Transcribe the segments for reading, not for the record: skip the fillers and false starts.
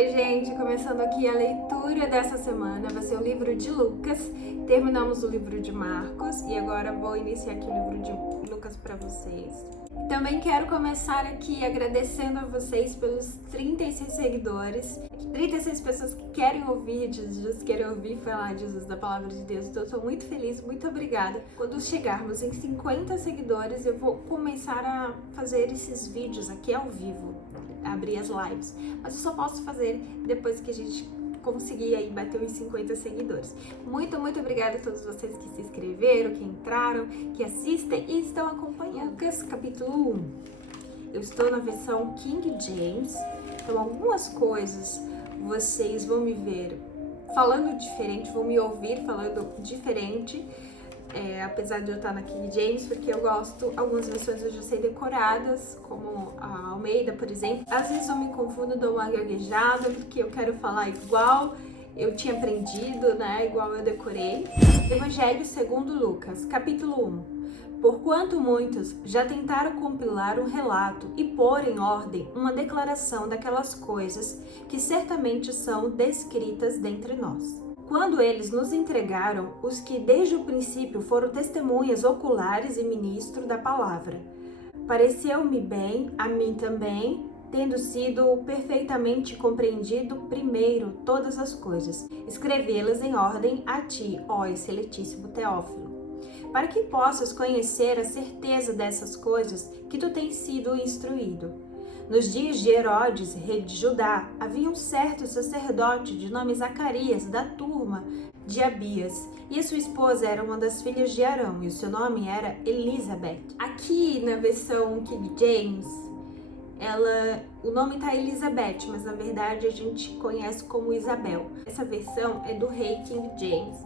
Oi, gente, começando aqui a leitura dessa semana, vai ser o livro de Lucas. Terminamos o livro de Marcos e agora vou iniciar aqui o livro de Lucas para vocês. Também quero começar aqui agradecendo a vocês pelos 36 seguidores, 36 pessoas que querem ouvir Jesus, querem ouvir falar de Jesus, da palavra de Deus. Então eu estou muito feliz, muito obrigada. Quando chegarmos em 50 seguidores, eu vou começar a fazer esses vídeos aqui ao vivo, abrir as lives. Mas eu só posso fazer depois que a gente conseguir aí bater os 50 seguidores. Muito obrigada a todos vocês que se inscreveram, que entraram, que assistem e estão acompanhando. Lucas, capítulo 1. Eu estou na versão King James, então algumas coisas vocês vão me ver falando diferente, vão me ouvir falando diferente, apesar de eu estar na King James, porque eu gosto, algumas versões eu já sei decoradas, como a Almeida, por exemplo. Às vezes eu me confundo, dou uma gaguejada, porque eu quero falar igual eu tinha aprendido, né, igual eu decorei. Evangelho segundo Lucas, capítulo 1. Porquanto muitos já tentaram compilar um relato e pôr em ordem uma declaração daquelas coisas que certamente são descritas dentre nós. Quando eles nos entregaram, os que desde o princípio foram testemunhas oculares e ministros da palavra, pareceu-me bem, a mim também, tendo sido perfeitamente compreendido primeiro todas as coisas, escrevê-las em ordem a ti, ó excelentíssimo Teófilo, para que possas conhecer a certeza dessas coisas que tu tens sido instruído. Nos dias de Herodes, rei de Judá, havia um certo sacerdote de nome Zacarias, da turma de Abias, e a sua esposa era uma das filhas de Arão, e o seu nome era Elizabeth. Aqui na versão King James, o nome está Elizabeth, mas na verdade a gente conhece como Isabel. Essa versão é do rei King James,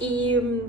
e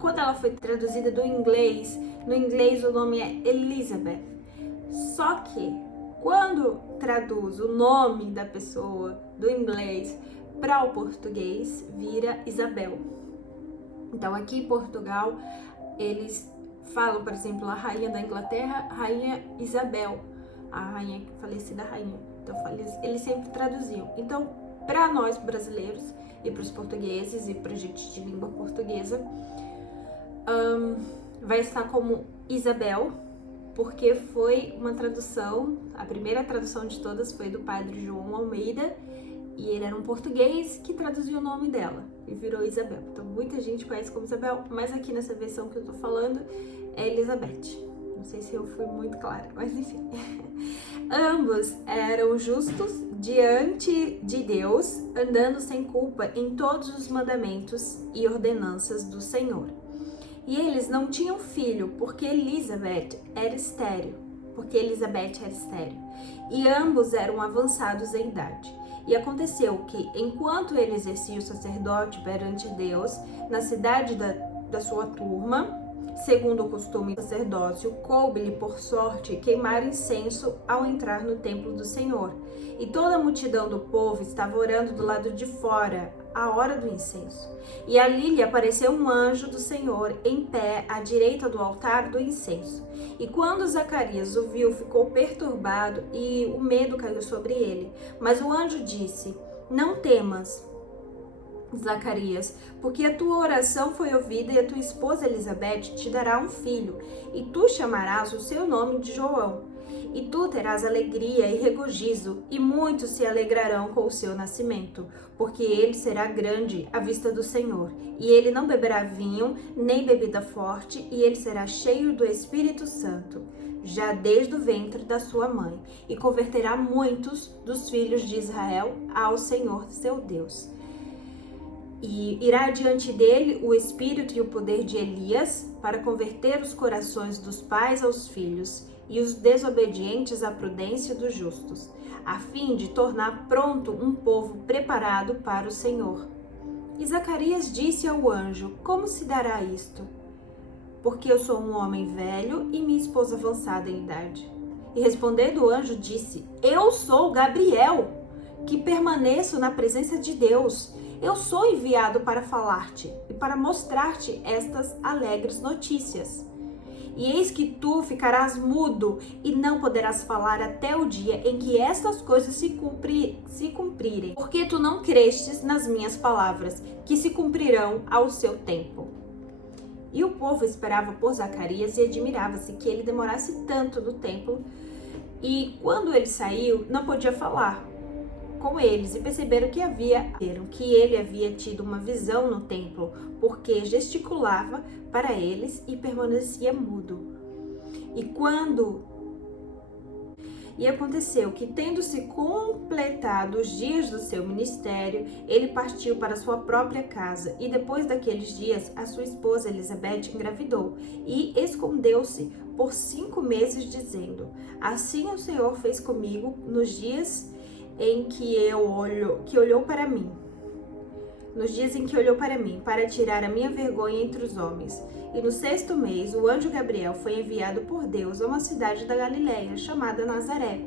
quando ela foi traduzida do inglês, no inglês o nome é Elizabeth. Só que quando traduz o nome da pessoa do inglês para o português, vira Isabel. Então aqui em Portugal, eles falam, por exemplo, a rainha da Inglaterra, rainha Isabel, a rainha falecida rainha. Então eles sempre traduziam. Então, para nós brasileiros e para os portugueses e para gente de língua portuguesa, vai estar como Isabel, porque foi uma tradução, a primeira tradução de todas foi do padre João Almeida, e ele era um português que traduziu o nome dela e virou Isabel. Então muita gente conhece como Isabel, mas aqui nessa versão que eu tô falando é Elizabeth. Não sei se eu fui muito clara, mas enfim. Ambos eram justos diante de Deus, andando sem culpa em todos os mandamentos e ordenanças do Senhor. E eles não tinham filho, porque Elizabeth era estéril. E ambos eram avançados em idade. E aconteceu que, enquanto ele exercia o sacerdote perante Deus, na cidade da sua turma, segundo o costume do sacerdócio, coube-lhe por sorte queimar incenso ao entrar no templo do Senhor. E toda a multidão do povo estava orando do lado de fora, à hora do incenso. E ali lhe apareceu um anjo do Senhor em pé à direita do altar do incenso. E quando Zacarias o viu, ficou perturbado e o medo caiu sobre ele. Mas o anjo disse: não temas, Zacarias, porque a tua oração foi ouvida e a tua esposa Elizabeth te dará um filho, e tu chamarás o seu nome de João. E tu terás alegria e regozijo, e muitos se alegrarão com o seu nascimento, porque ele será grande à vista do Senhor. E ele não beberá vinho, nem bebida forte, e ele será cheio do Espírito Santo, já desde o ventre da sua mãe, e converterá muitos dos filhos de Israel ao Senhor seu Deus. E irá diante dele o espírito e o poder de Elias, para converter os corações dos pais aos filhos, e os desobedientes à prudência dos justos, a fim de tornar pronto um povo preparado para o Senhor. E Zacarias disse ao anjo: como se dará isto? Porque eu sou um homem velho e minha esposa avançada em idade. E respondendo o anjo disse: eu sou Gabriel, que permaneço na presença de Deus. Eu sou enviado para falar-te e para mostrar-te estas alegres notícias. E eis que tu ficarás mudo e não poderás falar até o dia em que estas coisas se cumprirem, porque tu não crestes nas minhas palavras, que se cumprirão ao seu tempo. E o povo esperava por Zacarias e admirava-se que ele demorasse tanto no templo. E quando ele saiu, não podia falar com eles, e perceberam que ele havia tido uma visão no templo, porque gesticulava para eles e permanecia mudo. E aconteceu que, tendo-se completado os dias do seu ministério, ele partiu para sua própria casa. E depois daqueles dias, a sua esposa Elizabeth engravidou e escondeu-se por 5 meses, dizendo: assim o Senhor fez comigo nos dias em que olhou para mim, para tirar a minha vergonha entre os homens. E no 6º mês, o anjo Gabriel foi enviado por Deus a uma cidade da Galileia, chamada Nazaré,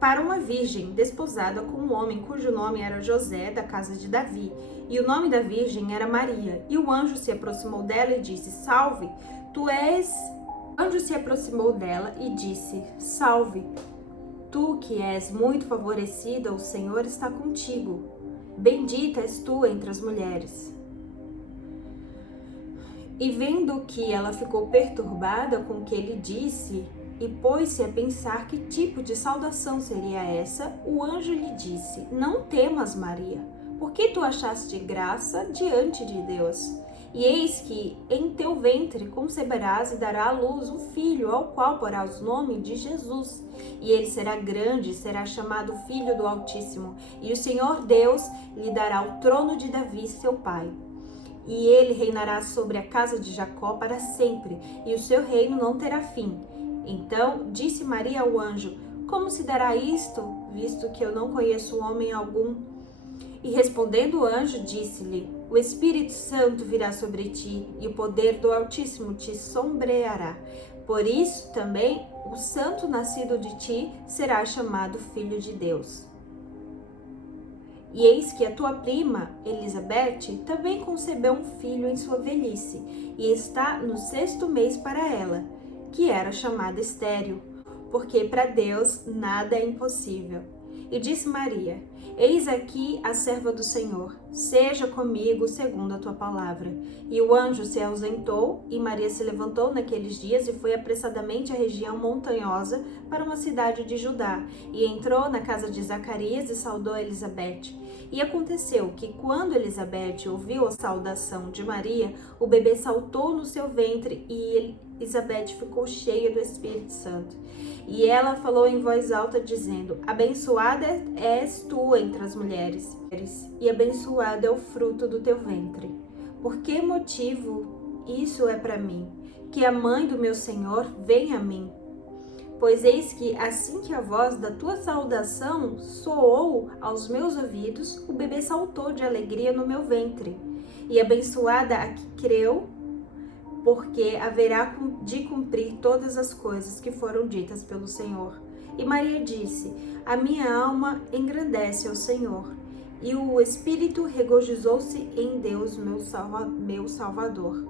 para uma virgem desposada com um homem cujo nome era José, da casa de Davi. E o nome da virgem era Maria. E o anjo se aproximou dela e disse: Salve, tu és... O anjo se aproximou dela e disse: Salve, tu que és muito favorecida, o Senhor está contigo. Bendita és tu entre as mulheres. E vendo que ela ficou perturbada com o que ele disse, e pôs-se a pensar que tipo de saudação seria essa, o anjo lhe disse: Não temas, Maria, porque tu achaste graça diante de Deus. E eis que em teu ventre conceberás e dará à luz um filho, ao qual porás o nome de Jesus. E ele será grande e será chamado Filho do Altíssimo. E o Senhor Deus lhe dará o trono de Davi, seu pai. E ele reinará sobre a casa de Jacó para sempre, e o seu reino não terá fim. Então disse Maria ao anjo: Como se dará isto, visto que eu não conheço homem algum? E respondendo o anjo, disse-lhe: O Espírito Santo virá sobre ti, e o poder do Altíssimo te sombreará. Por isso também o santo nascido de ti será chamado Filho de Deus. E eis que a tua prima, Elizabeth, também concebeu um filho em sua velhice, e está no 6º mês para ela, que era chamada estéril, porque para Deus nada é impossível. E disse Maria: Eis aqui a serva do Senhor, seja comigo segundo a tua palavra. E o anjo se ausentou, e Maria se levantou naqueles dias e foi apressadamente à região montanhosa para uma cidade de Judá, e entrou na casa de Zacarias e saudou Elizabeth. E aconteceu que, quando Elizabeth ouviu a saudação de Maria, o bebê saltou no seu ventre, e Elizabeth ficou cheia do Espírito Santo. E ela falou em voz alta, dizendo: Abençoada és tu entre as mulheres, e abençoado é o fruto do teu ventre. Por que motivo isso é para mim? Que a mãe do meu Senhor venha a mim. Pois eis que, assim que a voz da tua saudação soou aos meus ouvidos, o bebê saltou de alegria no meu ventre. E abençoada a que creu, porque haverá de cumprir todas as coisas que foram ditas pelo Senhor. E Maria disse: A minha alma engrandece ao Senhor, e o Espírito regozijou-se em Deus, meu Salvador,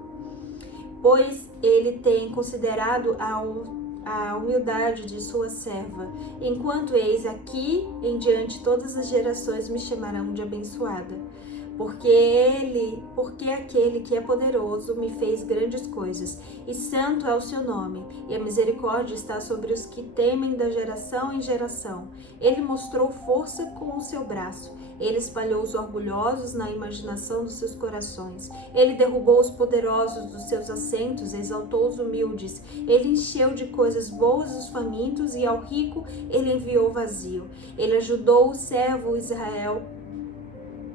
pois ele tem considerado a humildade de sua serva. Enquanto eis aqui em diante todas as gerações me chamarão de abençoada. Porque aquele que é poderoso me fez grandes coisas, e santo é o seu nome, e a misericórdia está sobre os que temem da geração em geração. Ele mostrou força com o seu braço, ele espalhou os orgulhosos na imaginação dos seus corações. Ele derrubou os poderosos dos seus assentos, exaltou os humildes. Ele encheu de coisas boas os famintos, e ao rico ele enviou vazio. Ele ajudou o servo Israel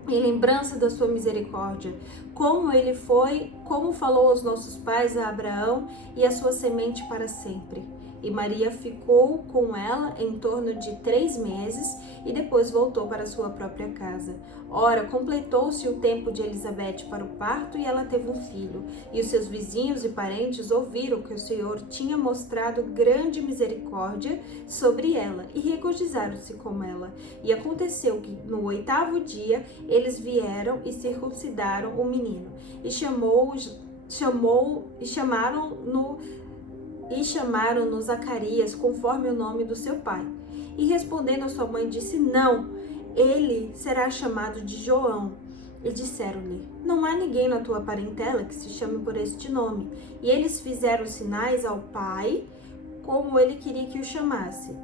em lembrança da sua misericórdia, como falou aos nossos pais, a Abraão e a sua semente para sempre. E Maria ficou com ela em torno de 3 meses e depois voltou para sua própria casa. Ora, completou-se o tempo de Elizabeth para o parto, e ela teve um filho. E os seus vizinhos e parentes ouviram que o Senhor tinha mostrado grande misericórdia sobre ela, e regozijaram-se com ela. E aconteceu que no 8º dia eles vieram e circuncidaram o menino, e chamou-o chamaram-no Zacarias, conforme o nome do seu pai. E respondendo a sua mãe, disse: Não, ele será chamado de João. E disseram-lhe: Não há ninguém na tua parentela que se chame por este nome. E eles fizeram sinais ao pai, como ele queria que o chamasse.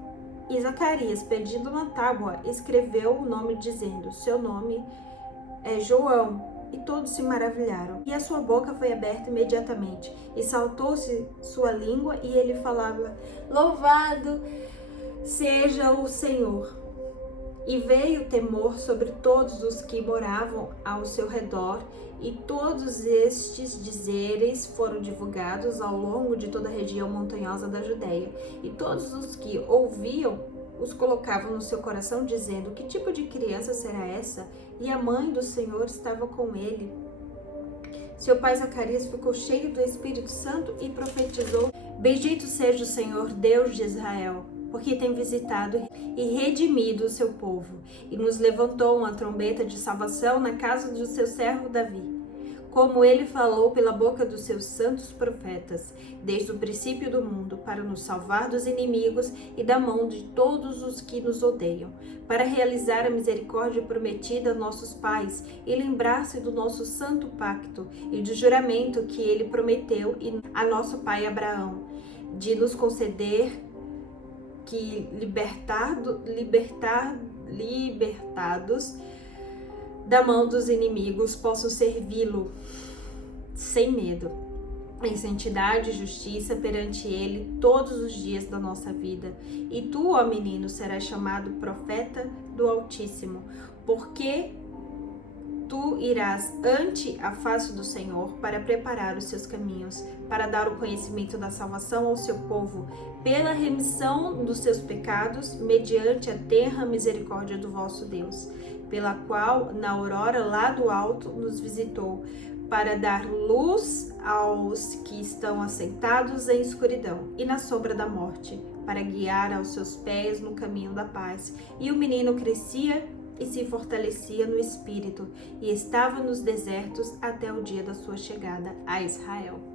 E Zacarias, pedindo uma tábua, escreveu o nome, dizendo: Seu nome é João. E todos se maravilharam. E a sua boca foi aberta imediatamente, e saltou-se sua língua, e ele falava: Louvado seja o Senhor. E veio temor sobre todos os que moravam ao seu redor, e todos estes dizeres foram divulgados ao longo de toda a região montanhosa da Judéia. E todos os que ouviam os colocavam no seu coração, dizendo: Que tipo de criança será essa? E a mãe do Senhor estava com ele. Seu pai Zacarias ficou cheio do Espírito Santo e profetizou: Bendito seja o Senhor, Deus de Israel, porque tem visitado e redimido o seu povo, e nos levantou uma trombeta de salvação na casa do seu servo Davi, como ele falou pela boca dos seus santos profetas, desde o princípio do mundo, para nos salvar dos inimigos e da mão de todos os que nos odeiam, para realizar a misericórdia prometida a nossos pais e lembrar-se do nosso santo pacto e do juramento que ele prometeu a nosso pai Abraão, de nos conceder que libertados da mão dos inimigos, possam servi-lo sem medo, em santidade e justiça perante ele todos os dias da nossa vida. E tu, ó menino, serás chamado profeta do Altíssimo, porque tu irás ante a face do Senhor para preparar os seus caminhos, para dar o conhecimento da salvação ao seu povo, pela remissão dos seus pecados, mediante a terra misericórdia do vosso Deus, pela qual na aurora lá do alto nos visitou, para dar luz aos que estão assentados em escuridão e na sombra da morte, para guiar aos seus pés no caminho da paz. E o menino crescia e se fortalecia no espírito, e estava nos desertos até o dia da sua chegada a Israel.